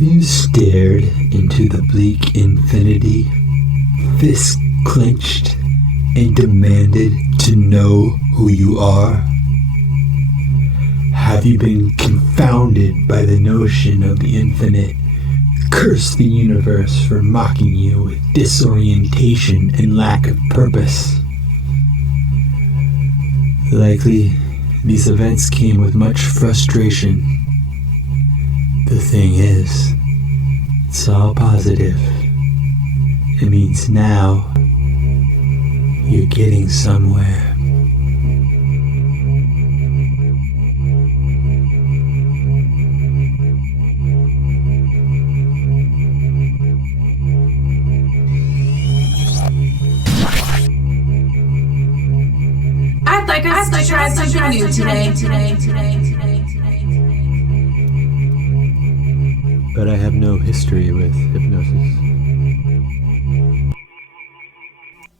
Have you stared into the bleak infinity, fists clenched, and demanded to know who you are? Have you been confounded by the notion of the infinite, cursed the universe for mocking you with disorientation and lack of purpose? Likely, these events came with much frustration. The thing is, it's all positive. It means now you're getting somewhere. I'd like us to try something new today. But I have no history with hypnosis.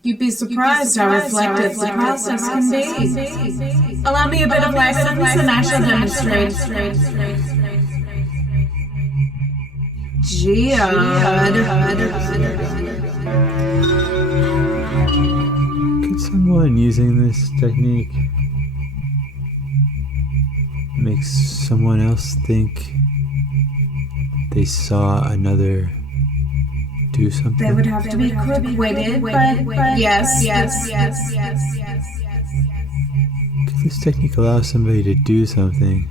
You'd be surprised how reflective the process can be. Allow me a bit of license and I shall demonstrate. Could someone using this technique make someone else think they saw another do something? They would have to be quick-witted, but yes. Could this technique allow somebody to do something,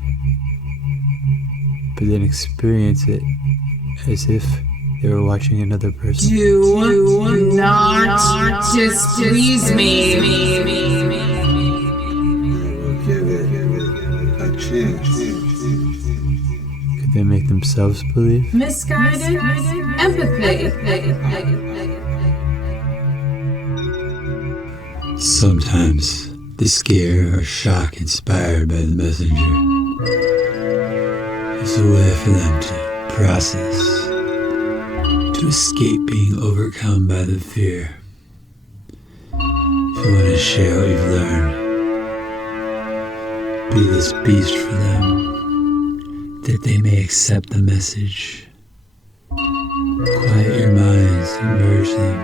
but then experience it as if they were watching another person? Do not displease me. Give it a chance. Could they make themselves believe? Misguided empathy. Sometimes the scare or shock inspired by the messenger is a way for them to process, to escape being overcome by the fear. If you want to share what you've learned, be this beast for them, that they may accept the message. Quiet your minds and merge them.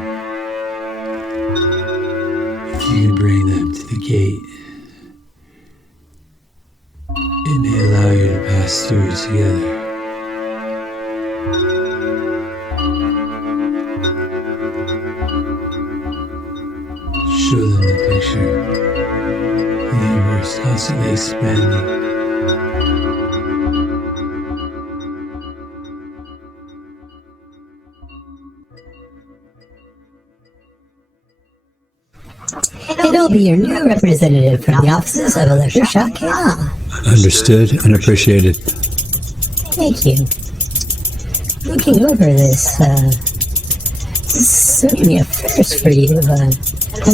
If you can bring them to the gate, it may allow you to pass through together. Show them the picture, the universe constantly expanding. And I'll be your new representative from the offices of Electroshock and Awe. Understood and appreciated. Thank you. Looking over this, is certainly a first for you. On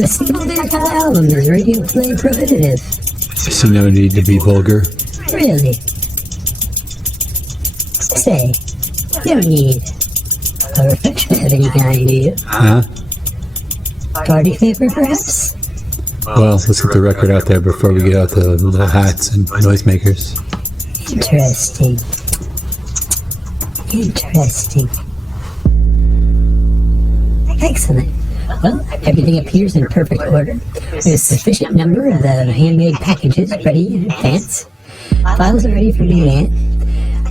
a single disc album is radio play prohibitive. I see no need to be vulgar. Really? Say, you don't need a reflection of any kind, do you? Huh? Party favor, perhaps? Well, let's get the record out there before we get out the little hats and noisemakers. Interesting. Excellent. Well, everything appears in perfect order. There's a sufficient number of the handmade packages ready in advance. Files are ready for demand.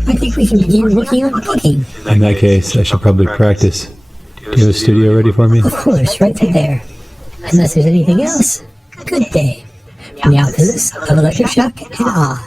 I think we can begin working on booking. In that case, I should probably practice. Do you have a studio ready for me? Of course, right there. Unless there's anything else, good day. From the offices of Electroshock and Awe.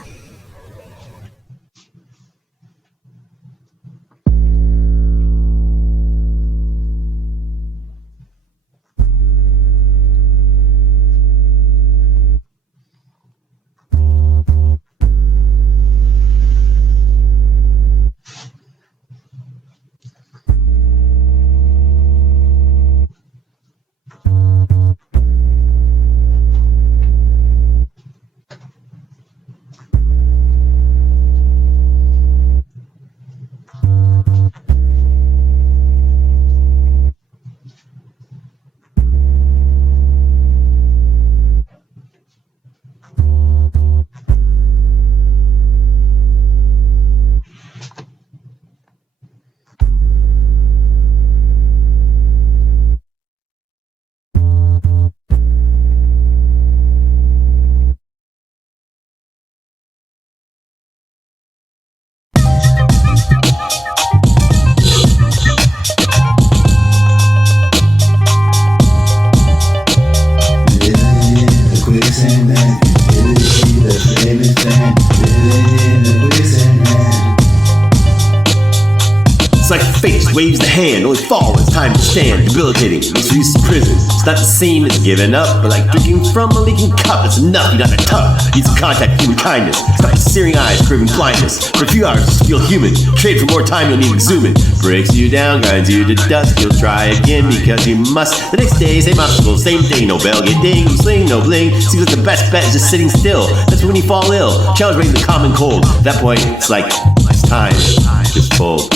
hand, only fall when it's time to stand. Debilitating, makes you use prison. It's not the same as giving up, but like drinking from a leaking cup. It's enough, you're not a tough. Need some contact, human kindness. Stop searing eyes, craving blindness. For a few hours, just feel human. Trade for more time, you'll need exhuming. Breaks you down, grinds you to dust. You'll try again because you must. The next day, same obstacle, same thing. No bell, get ding, no sling, no bling. Seems like the best bet is just sitting still. That's when you fall ill. Challenge breaking the common cold. At that point, it's like, it's time. Just fold.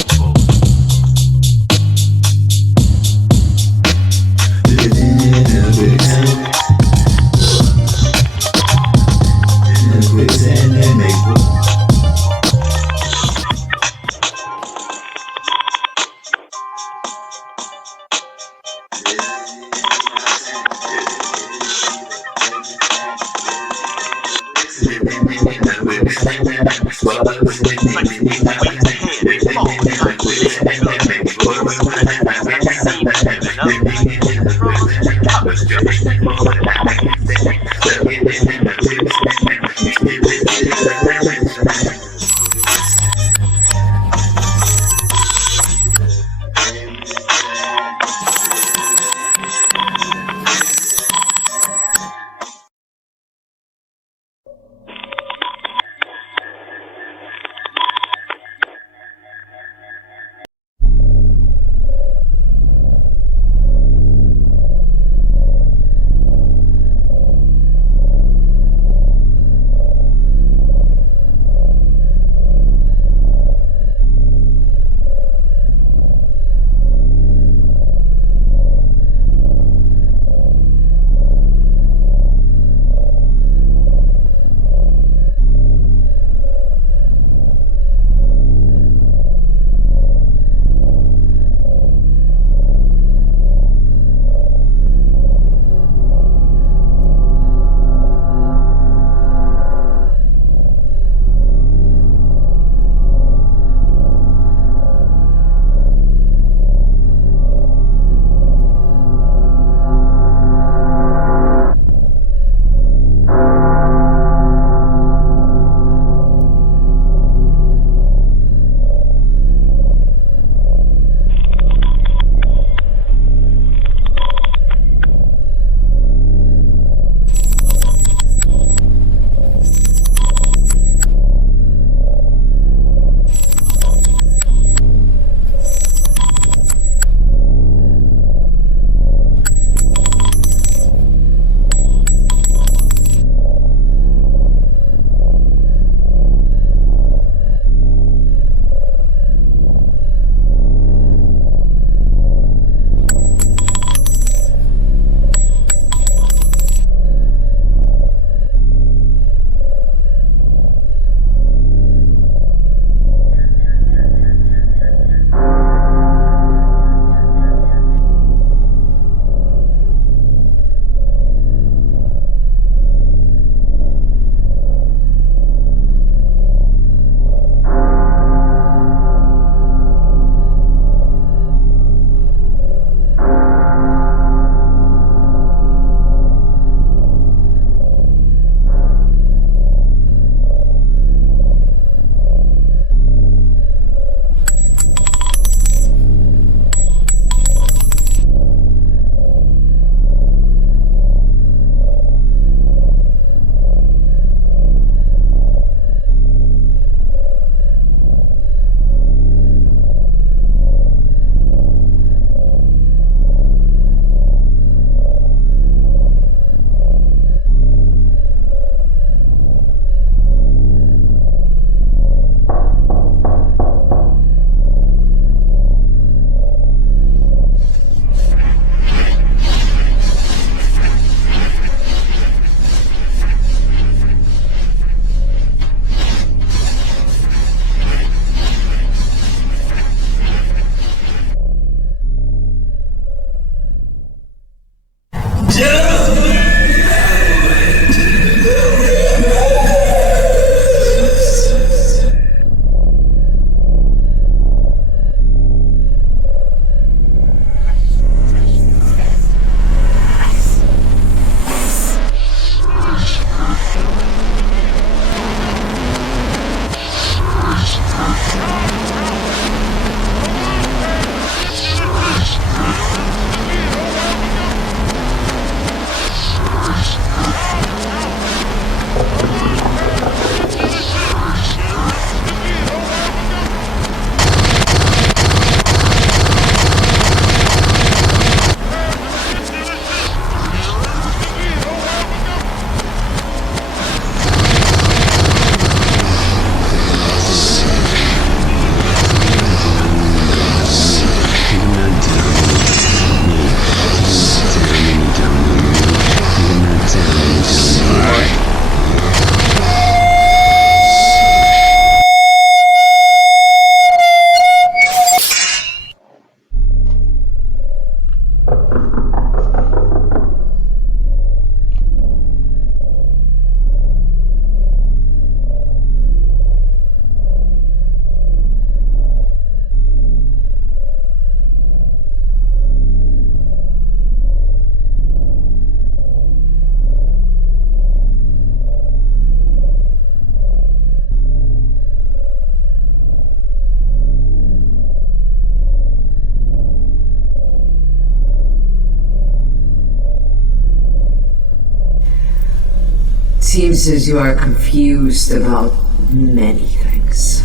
seems as you are confused about many things.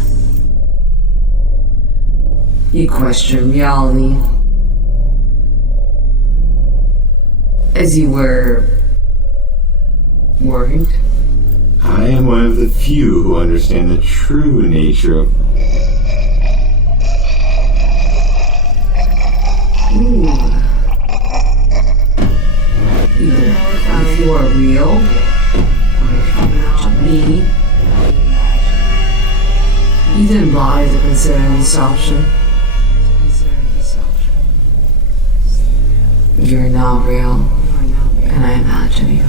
You question reality. As you were worried. I am one of the few who understand the true nature of... Ooh. Either if you are real, or if you imagine me. You didn't bother to consider this option. You're not real, and I imagine you.